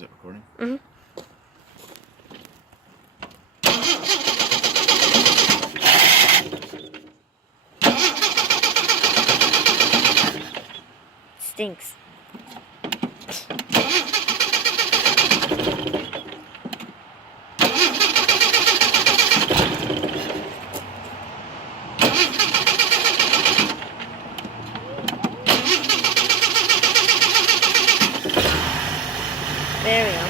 Is it recording? Mm-hmm. Stinks. There we go.